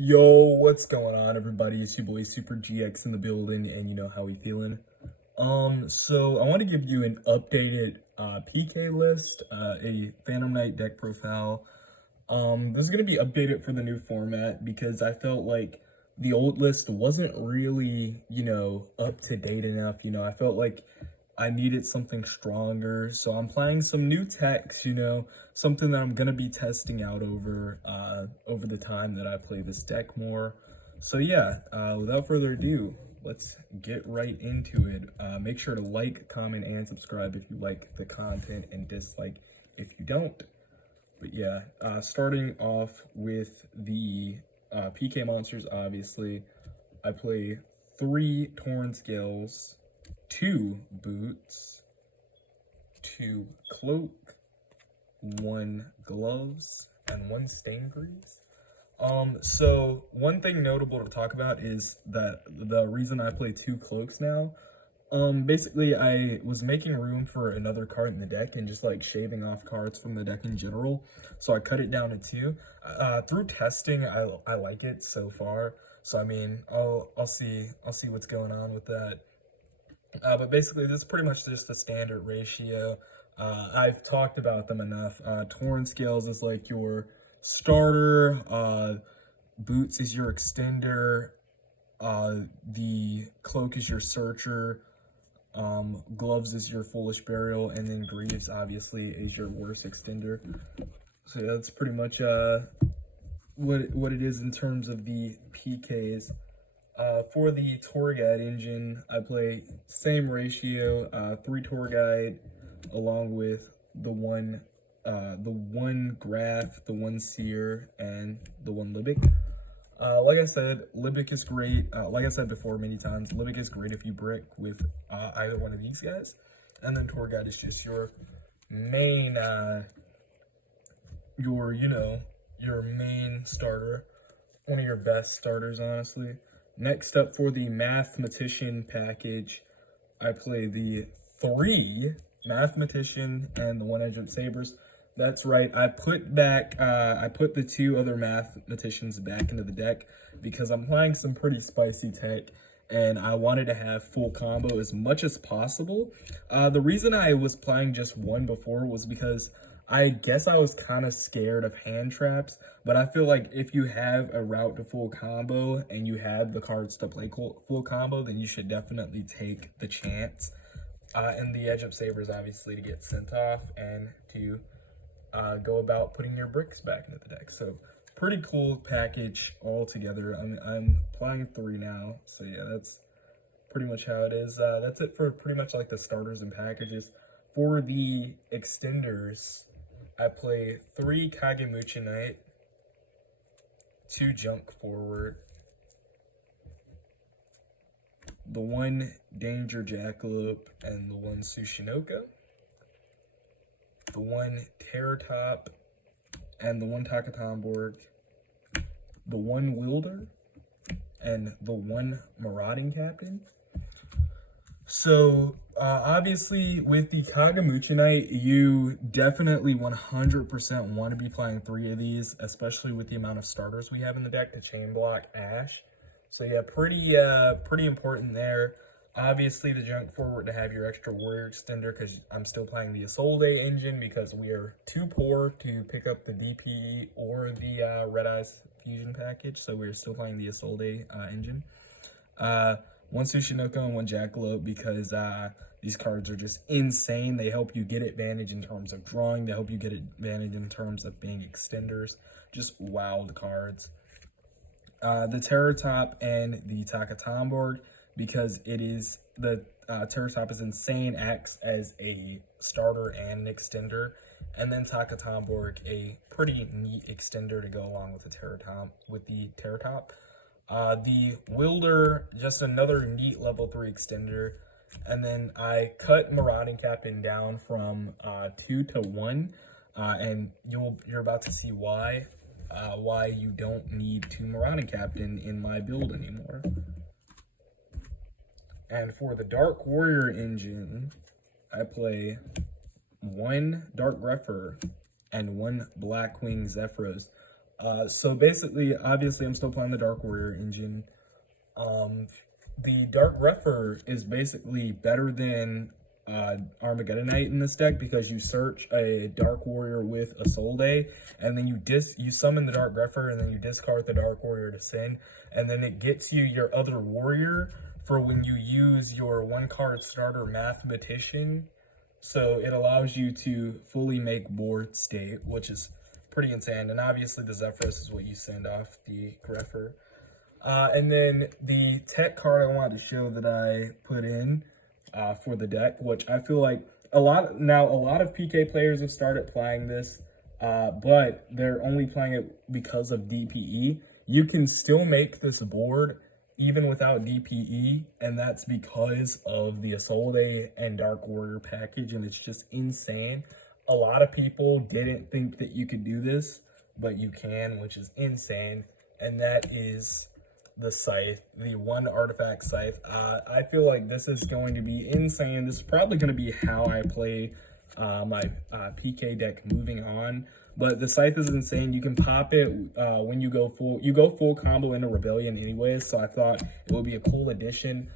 Yo, what's going on, everybody? It's your boy Super GX in the building, and you know how we feeling. So I want to give you an updated PK list, a Phantom Knight deck profile. This is gonna be updated for the new format because I felt like the old list wasn't really, up to date enough. I felt like I needed something stronger, so I'm playing some new techs, something that I'm gonna be testing out over the time that I play this deck more. So yeah, without further ado, let's get right into it. Make sure to like, comment, and subscribe if you like the content, and dislike if you don't. But yeah, starting off with the PK monsters, obviously, I play 3 Torn Scales, 2 Boots, 2 Cloak, 1 Gloves, and 1 Stain Grease. So one thing notable to talk about is that the reason I play 2 Cloaks now, basically I was making room for another card in the deck and just like shaving off cards from the deck in general. So I cut it down to 2. Through testing, I like it so far. So I mean, I'll see what's going on with that. But basically, this is pretty much just the standard ratio. I've talked about them enough. Torn Scales is like your starter. Boots is your extender. The Cloak is your searcher. Gloves is your Foolish Burial, and then Greaves obviously is your worst extender. So yeah, that's pretty much what it is in terms of the PKs. For the tour guide engine, I play same ratio, 3 tour guide, along with the one graph, the 1 seer, and the 1 Libic. Like I said, Libic is great. Like I said before many times, Libic is great if you brick with either one of these guys. And then tour guide is just your main, your main starter. One of your best starters, honestly. Next up, for the Mathematician package, I play the 3 Mathematician and the 1 Edge of Sabers. That's right, I put the 2 other Mathematicians back into the deck because I'm playing some pretty spicy tech and I wanted to have full combo as much as possible. The reason I was playing just 1 before was because I guess I was kind of scared of hand traps, but I feel like if you have a route to full combo and you have the cards to play full combo, then you should definitely take the chance. And the Edge of Sabers, obviously, to get sent off and to go about putting your bricks back into the deck. So pretty cool package altogether. I'm playing 3 now, so yeah, that's pretty much how it is. That's it for pretty much like the starters and packages. For the extenders, I play 3 Kagemuchi Knight, 2 Junk Forward, the 1 Danger Jackalope, and the 1 Tsushinoka, the 1 Terror Top, and the 1 Takatomborg, the 1 Wielder, and the 1 Marauding Captain. So, obviously, with the Kagemuchi Knight, you definitely 100% want to be playing 3 of these, especially with the amount of starters we have in the deck to chain block Ash. So yeah, pretty important there. Obviously, the Junk Forward to have your extra Warrior Extender, because I'm still playing the Isolde engine because we are too poor to pick up the DP or the Red Eyes Fusion package, so we're still playing the Isolde engine. 1 Tsushinoka and 1 Jackalope because these cards are just insane. They help you get advantage in terms of drawing. They help you get advantage in terms of being extenders. Just wild cards. The Terror Top and the Takatomborg because it is the Terror Top is insane, acts as a starter and an extender, and then Takatomborg, a pretty neat extender to go along with the Terror Top. The Wielder, just another neat level 3 extender. And then I cut Marauding Captain down from 2 to 1. And you're about to see why you don't need 2 Marauding Captain in my build anymore. And for the Dark Warrior engine, I play 1 Dark Grepher and 1 Blackwing Zephyros. So basically, obviously, I'm still playing the Dark Warrior engine. Um, the Dark Grepher is basically better than Armageddonite in this deck because you search a Dark Warrior with a Soul Day, and then you summon the Dark Grepher, and then you discard the Dark Warrior to send, and then it gets you your other warrior for when you use your one card starter Mathematician. So it allows you to fully make board state, which is pretty insane. And obviously the Zephrys is what you send off the Grepher. And then the tech card I wanted to show that I put in for the deck, which I feel like a lot of PK players have started playing this, but they're only playing it because of DPE. You can still make this board even without DPE, and that's because of the Isolde and Dark Warrior package, and it's just insane. A lot of people didn't think that you could do this, but you can, which is insane, and that is the Scythe, the one artifact Scythe. I feel like this is going to be insane. This is probably going to be how I play my PK deck moving on. But the Scythe is insane. You can pop it when you go full combo into Rebellion anyways. So I thought it would be a cool addition.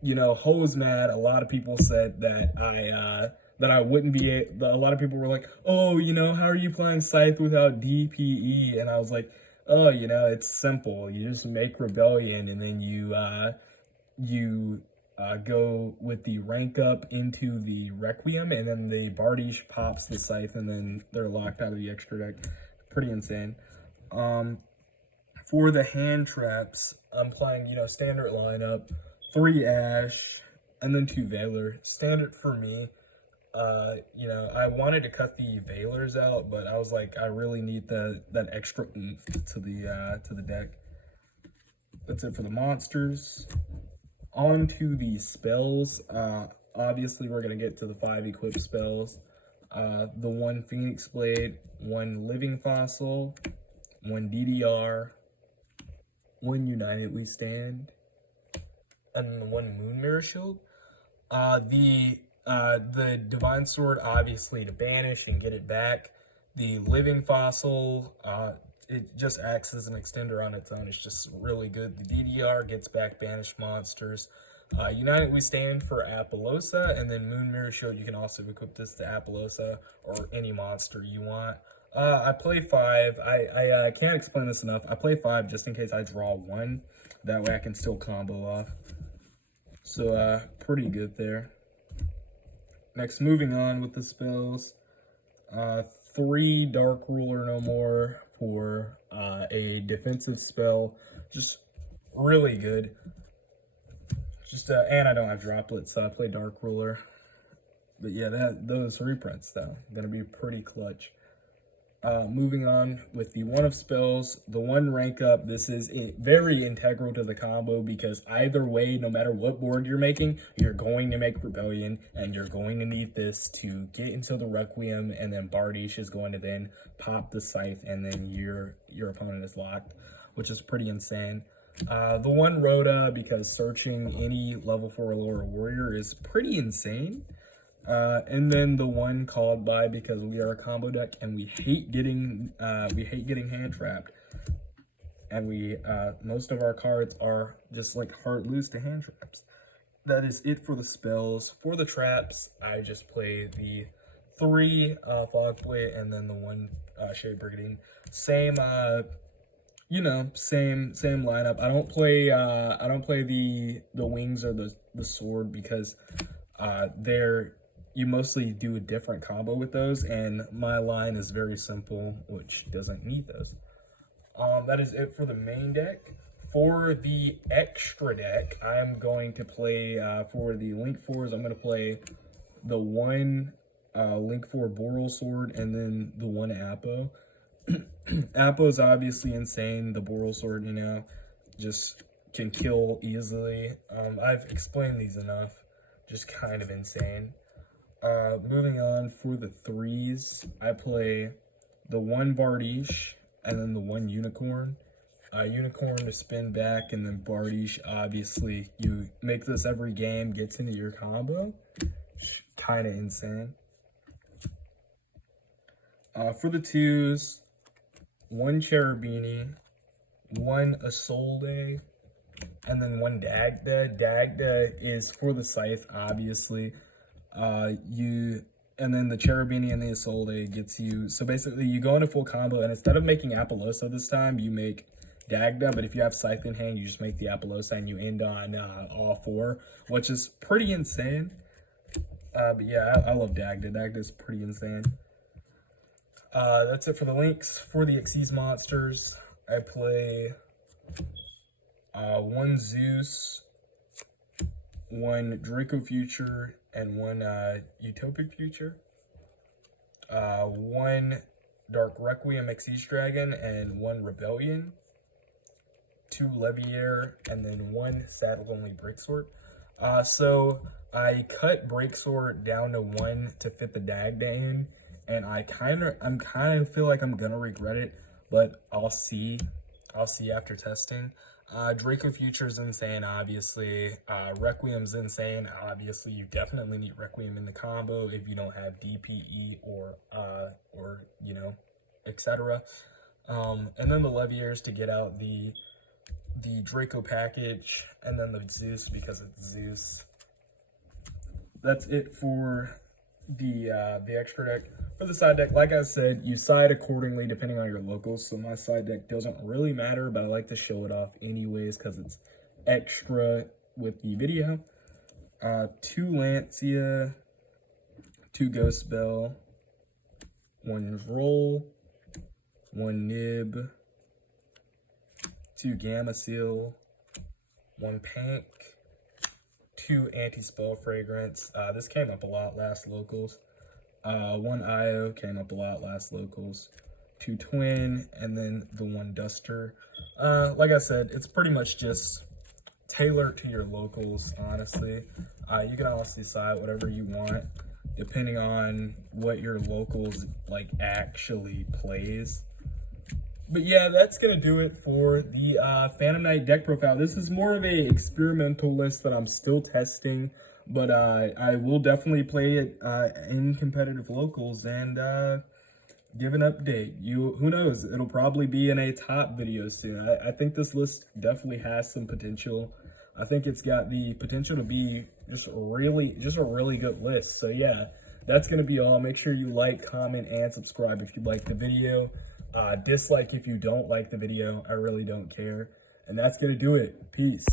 You know, Ho's mad. A lot of people said that I wouldn't be. A lot of people were like, "Oh, you know, how are you playing Scythe without DPE?" And I was like, "Oh, you know, it's simple. You just make Rebellion, and then you go with the rank up into the Requiem, and then the Bardiche pops the Scythe, and then they're locked out of the extra deck." Pretty insane. For the hand traps, I'm playing, you know, standard lineup, 3 Ash, and then 2 Veiler. Standard for me. You know, I wanted to cut the Veilers out, but I was like, I really need that extra oomph to the deck. That's it for the monsters. On to the spells. Obviously, we're going to get to the 5 equipped spells. The 1 Phoenix Blade, 1 Living Fossil, 1 DDR, 1 United We Stand, and 1 Moon Mirror Shield. The Divine Sword, obviously, to banish and get it back. The Living Fossil, it just acts as an extender on its own. It's just really good. The DDR gets back banished monsters. United We Stand for Apollousa, and then Moon Mirror Shield, you can also equip this to Apollousa or any monster you want. I play 5. I can't explain this enough. I play 5 just in case I draw 1. That way I can still combo off. So, pretty good there. Next, moving on with the spells. 3 Dark Ruler No More for a defensive spell. Just really good. Just and I don't have droplets, so I play Dark Ruler. But yeah, those reprints though, gonna be pretty clutch. Moving on with the 1 of spells, the 1 rank up. This is very integral to the combo because either way, no matter what board you're making, you're going to make Rebellion, and you're going to need this to get into the Requiem, and then Bardiche is going to then pop the Scythe, and then your opponent is locked, which is pretty insane. The 1 Rhoda, because searching any level 4 or lower warrior is pretty insane. And then the 1 Called By, because we are a combo deck and we hate getting hand trapped, and we most of our cards are just like hard lose to hand traps. That is it for the spells. For the traps, I just play the 3 Fog Blade and then the 1 Shade Brigandine. Same you know, same lineup. I don't play the wings or the sword because you mostly do a different combo with those, and my line is very simple, which doesn't need those. That is it for the main deck. For the extra deck, I'm going to play, for the Link 4s, I'm going to play the 1 Link 4 Boral Sword and then the 1 Apo. Apo's obviously insane. The Boral Sword, you know, just can kill easily. I've explained these enough. Just kind of insane. Moving on, for the 3s, I play the 1 Bardiche and then the 1 Unicorn. Unicorn to spin back, and then Bardiche, obviously, you make this every game, gets into your combo. Kind of insane. For the 2s, one Cherubini, one Isolde, and then one Dagda. Dagda is for the Scythe, obviously. And then the Cherubini and the Isolde gets you, so basically you go into full combo, and instead of making Apollosa this time, you make Dagda, but if you have Scythe in hand, you just make the Apollosa and you end on all 4, which is pretty insane. But yeah, I love Dagda. Dagda's pretty insane. That's it for the links. For the Xyz monsters, I play one Zeus, one Draco Future, and one Utopic Future. One Dark Requiem Xyz Dragon, and one Rebellion. 2 Leviair, and then 1 Saddle Only Breaksword. So I cut Breaksword down to 1 to fit the Dagda in, and I'm kind of feel like I'm gonna regret it, but I'll see after testing. Draco Future's insane, obviously. Requiem's insane, obviously. You definitely need Requiem in the combo if you don't have DPE or you know, etc. And then the Leviairs to get out the Draco package, and then the Zeus because it's Zeus. That's it for the extra deck. For the side deck, like I said, you side accordingly depending on your locals. So my side deck doesn't really matter, but I like to show it off anyways because it's extra with the video. 2 Lancia, 2 Ghost Bell, 1 Roll, 1 Nib, 2 Gamma Seal, 1 Pank, 2 Anti-Spell Fragrance. This came up a lot last locals. 1 Io came up a lot last locals. 2 Twin, and then the 1 Duster. Like I said, it's pretty much just tailored to your locals, honestly. You can honestly side whatever you want, depending on what your locals like actually plays. But yeah, that's going to do it for the Phantom Knight deck profile. This is more of a experimental list that I'm still testing, but I will definitely play it in competitive locals and give an update. Who knows? It'll probably be in a top video soon. I think this list definitely has some potential. I think it's got the potential to be just a really good list. So yeah, that's going to be all. Make sure you like, comment, and subscribe if you like the video. Dislike if you don't like the video. I really don't care. And that's going to do it. Peace.